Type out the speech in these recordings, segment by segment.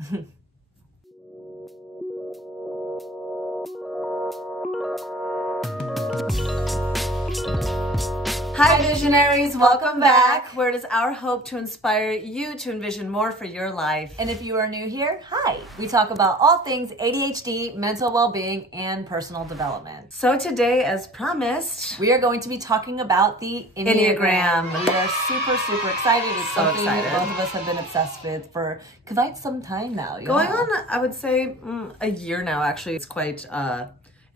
Hi visionaries, welcome back. Where it is our hope to inspire you to envision more for your life. And if you are new here, hi. We talk about all things ADHD, mental well-being, and personal development. So today, as promised, we are going to be talking about the Enneagram. We are super, super excited. It's something that both of us have been obsessed with for quite some time now. Going on, I would say, a year now, actually. It's quite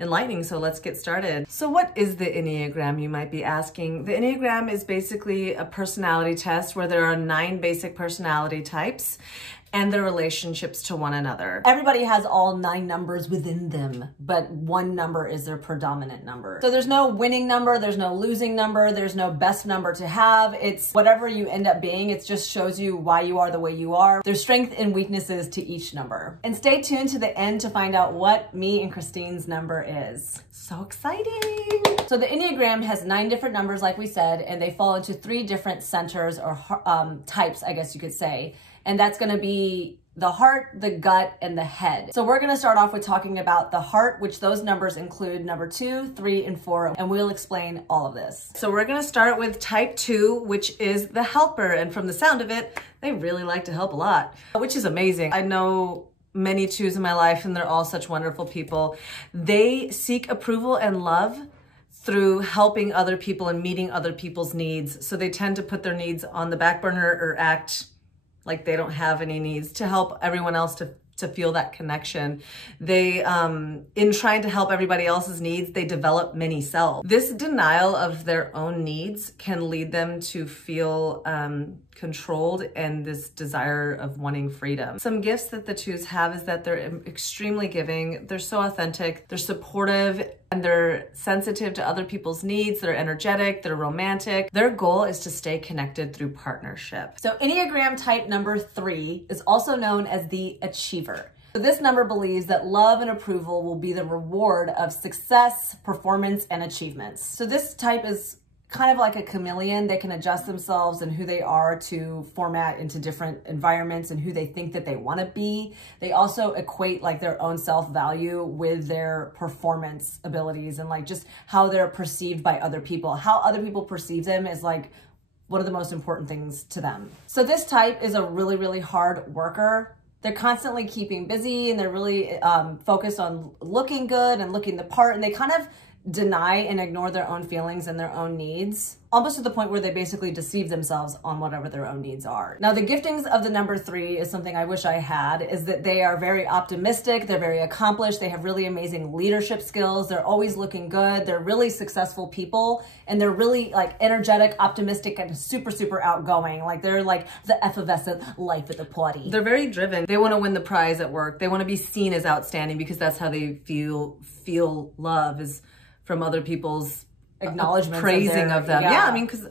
enlightening, so let's get started. So what is the Enneagram, you might be asking? The Enneagram is basically a personality test where there are 9 basic personality types and their relationships to one another. Everybody has all 9 numbers within them, but one number is their predominant number. So there's no winning number, there's no losing number, there's no best number to have. It's whatever you end up being. It just shows you why you are the way you are. There's strengths and weaknesses to each number. And stay tuned to the end to find out what me and Christine's number is. So exciting. So the Enneagram has 9 different numbers, like we said, and they fall into 3 different centers or types, I guess you could say. And that's going to be the heart, the gut, and the head. So we're going to start off with talking about the heart, which those numbers include number 2, 3, and 4, and we'll explain all of this. So we're going to start with type 2, which is the helper. And from the sound of it, they really like to help a lot, which is amazing. I know many 2s in my life, and they're all such wonderful people. They seek approval and love through helping other people and meeting other people's needs. So they tend to put their needs on the back burner or act like they don't have any needs to help everyone else to feel that connection. They, in trying to help everybody else's needs, they develop many selves. This denial of their own needs can lead them to feel controlled and this desire of wanting freedom. Some gifts that the 2s have is that they're extremely giving, they're so authentic, they're supportive, and they're sensitive to other people's needs, they're energetic, they're romantic. Their goal is to stay connected through partnership. So Enneagram type number 3 is also known as the achiever. So this number believes that love and approval will be the reward of success, performance, and achievements. So this type is kind of like a chameleon. They can adjust themselves and who they are to format into different environments and who they think that they want to be. They also equate like their own self-value with their performance abilities and like just how they're perceived by other people. How other people perceive them is like one of the most important things to them. So this type is a really, really hard worker. They're constantly keeping busy and they're really focused on looking good and looking the part, and they kind of deny and ignore their own feelings and their own needs, almost to the point where they basically deceive themselves on whatever their own needs are. Now, the giftings of the number 3 is something I wish I had, is that they are very optimistic, they're very accomplished, they have really amazing leadership skills, they're always looking good, they're really successful people, and they're really like energetic, optimistic, and super, super outgoing. Like they're like the effervescent life at the party. They're very driven. They want to win the prize at work. They want to be seen as outstanding because that's how they feel love is from other people's acknowledgement, praising of them. Yeah, I mean, because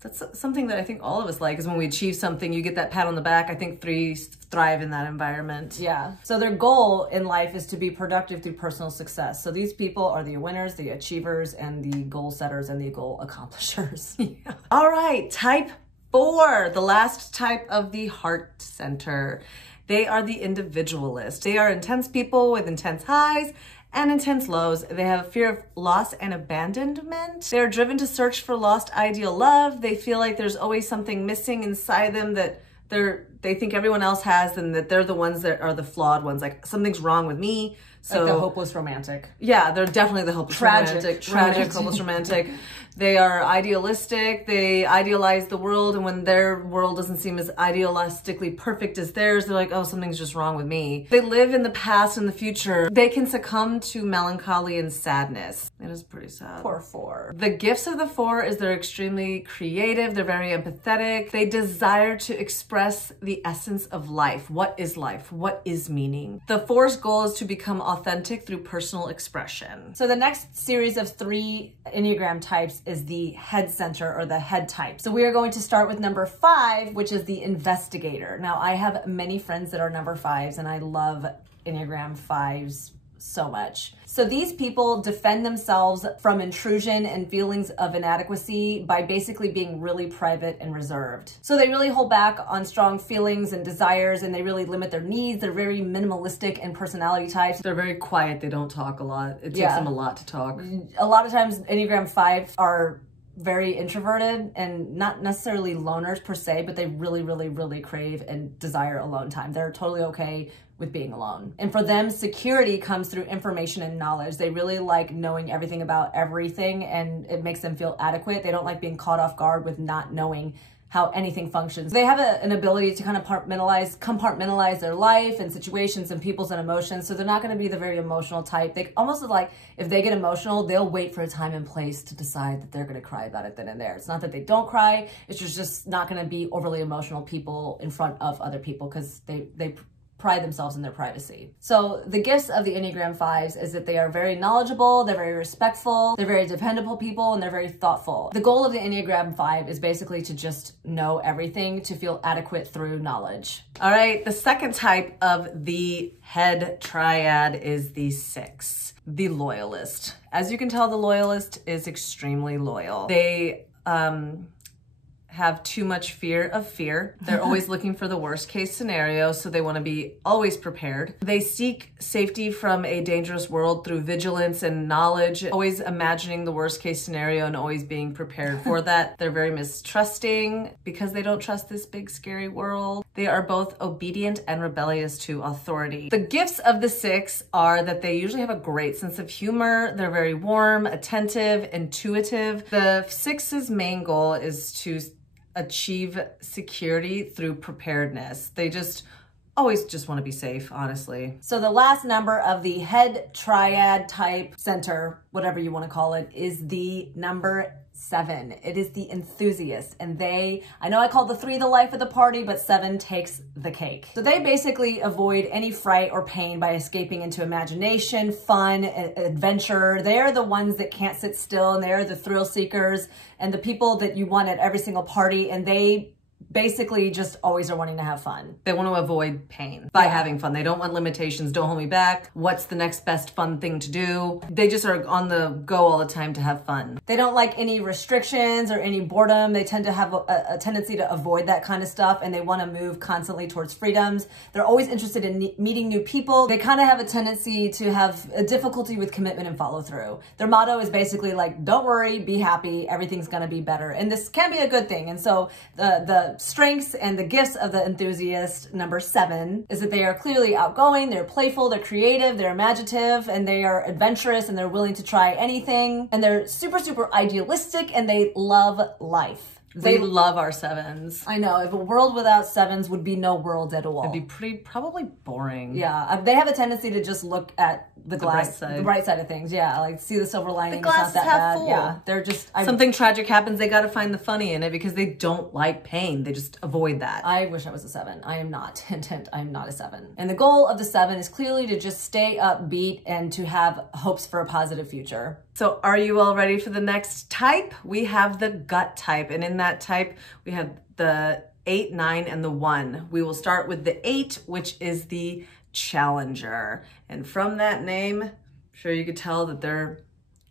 that's something that I think all of us like, is when we achieve something, you get that pat on the back. I think 3s thrive in that environment. Yeah. So their goal in life is to be productive through personal success. So these people are the winners, the achievers, and the goal setters and the goal accomplishers. Yeah. All right, type 4, the last type of the heart center. They are the individualist. They are intense people with intense highs and intense lows. They have a fear of loss and abandonment. They're driven to search for lost ideal love. They feel like there's always something missing inside them that they think everyone else has, and that they're the ones that are the flawed ones. Like something's wrong with me. So like the hopeless romantic. Yeah, they're definitely the hopeless romantic. Tragic, hopeless romantic. They are idealistic. They idealize the world, and when their world doesn't seem as idealistically perfect as theirs, they're like, oh, something's just wrong with me. They live in the past and the future. They can succumb to melancholy and sadness. It is pretty sad. Poor 4. The gifts of the 4 is they're extremely creative. They're very empathetic. They desire to express the essence of life. What is life? What is meaning? The 4's goal is to become authentic through personal expression. So the next series of 3 Enneagram types is the head center, or the head type. So we are going to start with number 5, which is the investigator. Now, I have many friends that are number 5s, and I love Enneagram 5s so much. So these people defend themselves from intrusion and feelings of inadequacy by basically being really private and reserved. So they really hold back on strong feelings and desires, and they really limit their needs. They're very minimalistic in personality types. They're very quiet. They don't talk a lot. It takes them a lot to talk. A lot of times Enneagram 5 are very introverted and not necessarily loners per se, but they really, really, really crave and desire alone time. They're totally okay with being alone. And for them, security comes through information and knowledge. They really like knowing everything about everything, and it makes them feel adequate. They don't like being caught off guard with not knowing how anything functions. They have an ability to kind of compartmentalize their life and situations and peoples and emotions. So they're not going to be the very emotional type. They almost like, if they get emotional, they'll wait for a time and place to decide that they're going to cry about it then and there. It's not that they don't cry. It's just not going to be overly emotional people in front of other people, because they pride themselves in their privacy. So the gifts of the Enneagram 5s is that they are very knowledgeable, they're very respectful, they're very dependable people, and they're very thoughtful. The goal of the Enneagram 5 is basically to just know everything, to feel adequate through knowledge. All right, the second type of the head triad is the 6, the loyalist. As you can tell, the loyalist is extremely loyal. They have too much fear of fear. They're always looking for the worst case scenario, so they want to be always prepared. They seek safety from a dangerous world through vigilance and knowledge, always imagining the worst case scenario and always being prepared for that. They're very mistrusting because they don't trust this big scary world. They are both obedient and rebellious to authority. The gifts of the 6 are that they usually have a great sense of humor. They're very warm, attentive, intuitive. The 6's main goal is to achieve security through preparedness. They always just want to be safe, honestly. So the last number of the head triad type center, whatever you want to call it, is the number 7. It is the enthusiast, and I know I called the 3 the life of the party, but 7 takes the cake. So they basically avoid any fright or pain by escaping into imagination, fun, adventure. They're the ones that can't sit still, and they're the thrill seekers and the people that you want at every single party, and they basically just always are wanting to have fun. They want to avoid pain by having fun. They don't want limitations. Don't hold me back. What's the next best fun thing to do? They just are on the go all the time to have fun. They don't like any restrictions or any boredom. They tend to have a tendency to avoid that kind of stuff, and they want to move constantly towards freedoms. They're always interested in meeting new people. They kind of have a tendency to have a difficulty with commitment and follow through. Their motto is basically like, don't worry, be happy, everything's going to be better. And this can be a good thing. And so the strengths and the gifts of the enthusiast, number 7, is that they are clearly outgoing, they're playful, they're creative, they're imaginative, and they are adventurous, and they're willing to try anything. And they're super, super idealistic, and they love life. They love our 7s. I know. If a world without 7s would be no world at all. It'd be probably boring. Yeah. They have a tendency to just look at the glass, bright side. the bright side of things. Yeah. Like see the silver lining. The glass it's not is that half bad. full. Yeah. They're just. Something tragic happens, they got to find the funny in it because they don't like pain. They just avoid that. I wish I was a 7. I am not. Intent. I am not a 7. And the goal of the 7 is clearly to just stay upbeat and to have hopes for a positive future. So are you all ready for the next type? We have the gut type, and in that type, we have the 8, 9, and the 1. We will start with the 8, which is the challenger. And from that name, I'm sure you could tell that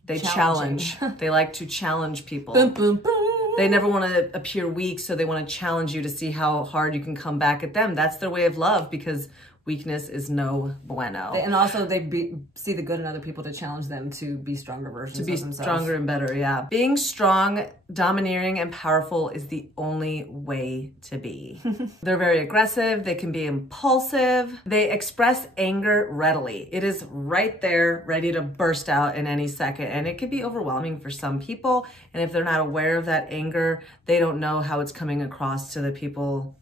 they challenge. They like to challenge people. Boom, boom, boom. They never want to appear weak, so they want to challenge you to see how hard you can come back at them. That's their way of love, because weakness is no bueno. And also they see the good in other people to challenge them to be stronger versions of themselves. To be stronger and better, yeah. Being strong, domineering, and powerful is the only way to be. They're very aggressive. They can be impulsive. They express anger readily. It is right there, ready to burst out in any second. And it can be overwhelming for some people. And if they're not aware of that anger, they don't know how it's coming across to the people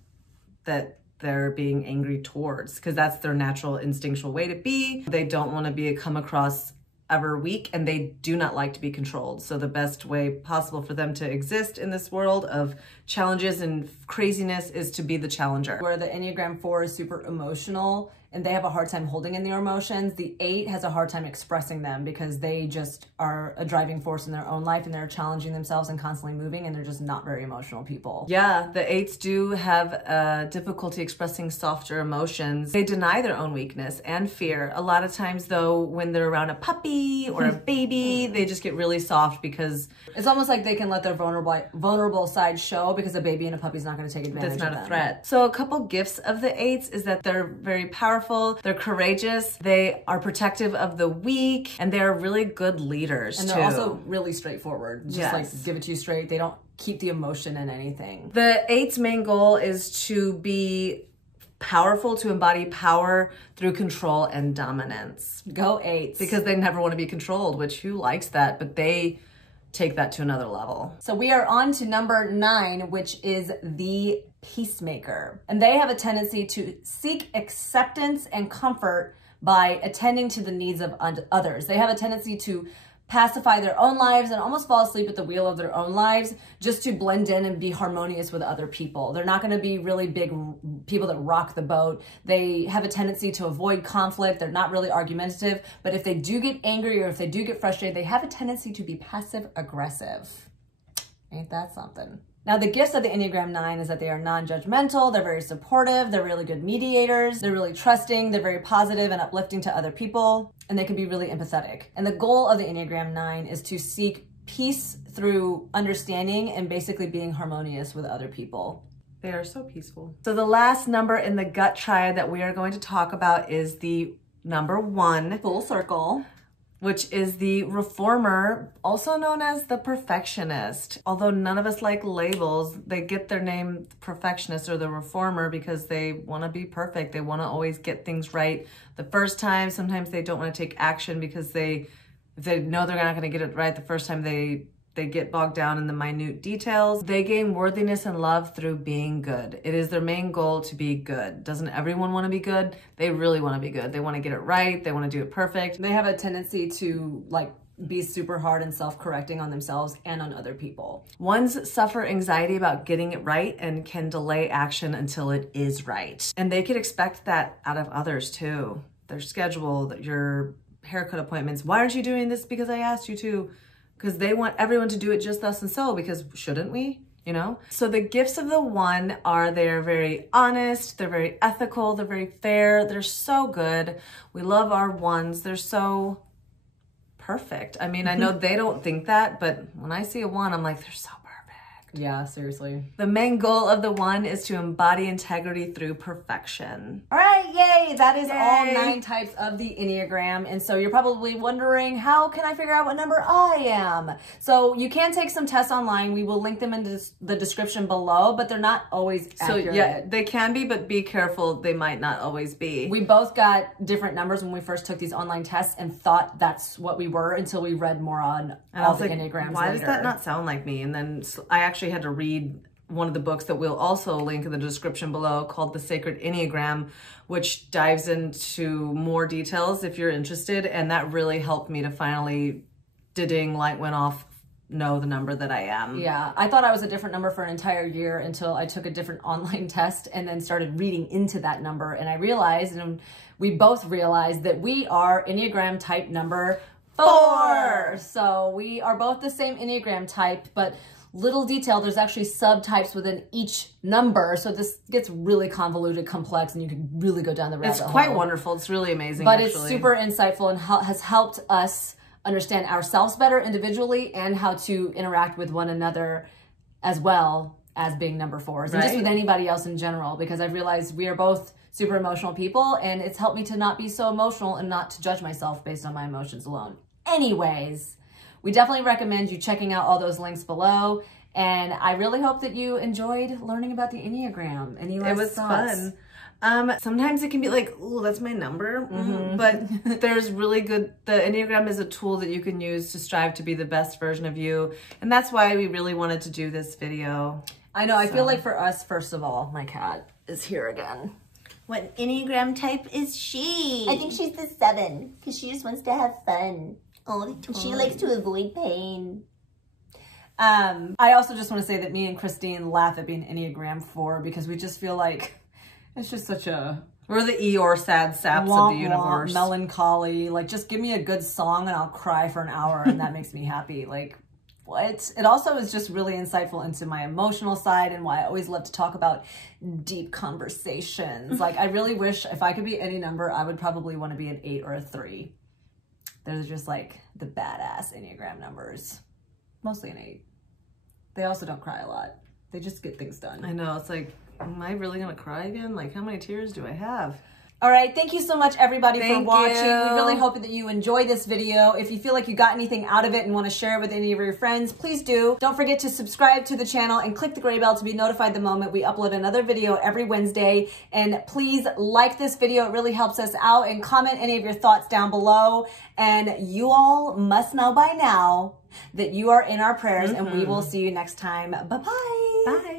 that they're being angry towards, because that's their natural instinctual way to be. They don't want to come across ever weak, and they do not like to be controlled. So the best way possible for them to exist in this world of challenges and craziness is to be the challenger. Where the Enneagram 4 is super emotional and they have a hard time holding in their emotions. The 8 has a hard time expressing them because they just are a driving force in their own life and they're challenging themselves and constantly moving, and they're just not very emotional people. Yeah, the 8s do have difficulty expressing softer emotions. They deny their own weakness and fear. A lot of times though, when they're around a puppy or a baby, they just get really soft because it's almost like they can let their vulnerable side show because a baby and a puppy's not going to take advantage of them. That's not a threat. So a couple gifts of the 8s is that they're very powerful, they're courageous, they are protective of the weak, and they're really good leaders and too. they're also really straightforward. Just Yes. like give it to you straight. They don't keep the emotion in anything. The 8's main goal is to be powerful, to embody power through control and dominance. Go 8s. Because they never want to be controlled, which who likes that? But they take that to another level. So we are on to number 9, which is the Peacemaker. And they have a tendency to seek acceptance and comfort by attending to the needs of others. They have a tendency to pacify their own lives and almost fall asleep at the wheel of their own lives just to blend in and be harmonious with other people. They're not going to be really big people that rock the boat. They have a tendency to avoid conflict. They're not really argumentative, but if they do get angry or if they do get frustrated, they have a tendency to be passive aggressive. Ain't that something? Now, the gifts of the Enneagram 9 is that they are non-judgmental, they're very supportive, they're really good mediators, they're really trusting, they're very positive and uplifting to other people, and they can be really empathetic. And the goal of the Enneagram 9 is to seek peace through understanding and basically being harmonious with other people. They are so peaceful. So the last number in the gut triad that we are going to talk about is the number 1. Full circle. Which is the reformer, also known as the perfectionist. Although none of us like labels, they get their name perfectionist or the reformer because they want to be perfect. They want to always get things right the first time. Sometimes they don't want to take action because if they know they're not going to get it right the first time, they get bogged down in the minute details. They gain worthiness and love through being good. It is their main goal to be good. Doesn't everyone want to be good? They really want to be good. They want to get it right. They want to do it perfect. They have a tendency to be super hard and self-correcting on themselves and on other people. 1s suffer anxiety about getting it right and can delay action until it is right. And they could expect that out of others too. Their schedule, your haircut appointments. Why aren't you doing this because I asked you to? Because they want everyone to do it just thus and so, because shouldn't we? You know? So the gifts of the 1 are they're very honest, they're very ethical, they're very fair, they're so good. We love our 1s. They're so perfect. I mean, I know they don't think that, but when I see a 1, I'm like, they're so perfect. Yeah, seriously. The main goal of the 1 is to embody integrity through perfection. All right, yay! That is all 9 types of the Enneagram. And so you're probably wondering, how can I figure out what number I am? So you can take some tests online. We will link them in the description below, but they're not always accurate. So yeah, they can be, but be careful. They might not always be. We both got different numbers when we first took these online tests and thought that's what we were until we read more on all the Enneagrams why later. does that not sound like me? And then I actually had to read one of the books that we'll also link in the description below called The Sacred Enneagram, which dives into more details if you're interested. And that really helped me to finally, ding, light went off, know the number that I am. Yeah, I thought I was a different number for an entire year until I took a different online test and then started reading into that number. And I realized, and we both realized, that we are Enneagram type number 4. So we are both the same Enneagram type, but little detail, there's actually subtypes within each number. So this gets really convoluted, complex, and you can really go down the rabbit hole. It's quite wonderful. It's really amazing, but actually. It's super insightful and has helped us understand ourselves better individually and how to interact with one another as well as being number 4s. And just with anybody else in general, because I've realized we are both super emotional people, and it's helped me to not be so emotional and not to judge myself based on my emotions alone. Anyways, we definitely recommend you checking out all those links below. And I really hope that you enjoyed learning about the Enneagram. Any last thoughts? Fun. Sometimes it can be like, ooh, that's my number. But there's really good, the Enneagram is a tool that you can use to strive to be the best version of you. And that's why we really wanted to do this video. I know, I feel like for us, first of all, my cat is here again. What Enneagram type is she? I think she's the 7 because she just wants to have fun. Oh, She likes to avoid pain. I also just want to say that me and Christine laugh at being Enneagram 4 because we just feel like it's just such a We're the Eeyore sad saps of the universe. Melancholy. Like, just give me a good song and I'll cry for an hour and that makes me happy. Like, what? It also is just really insightful into my emotional side and why I always love to talk about deep conversations. Like, I really wish if I could be any number, I would probably want to be an 8 or a 3. Those are just like the badass Enneagram numbers. Mostly an 8. They also don't cry a lot. They just get things done. I know. It's like, am I really going to cry again? Like, how many tears do I have? All right, thank you so much, everybody, for watching. you. We really hope that you enjoyed this video. If you feel like you got anything out of it and want to share it with any of your friends, please do. Don't forget to subscribe to the channel and click the gray bell to be notified the moment we upload another video every Wednesday. And please like this video. It really helps us out. And comment any of your thoughts down below. And you all must know by now that you are in our prayers. And we will see you next time. Bye-bye. Bye.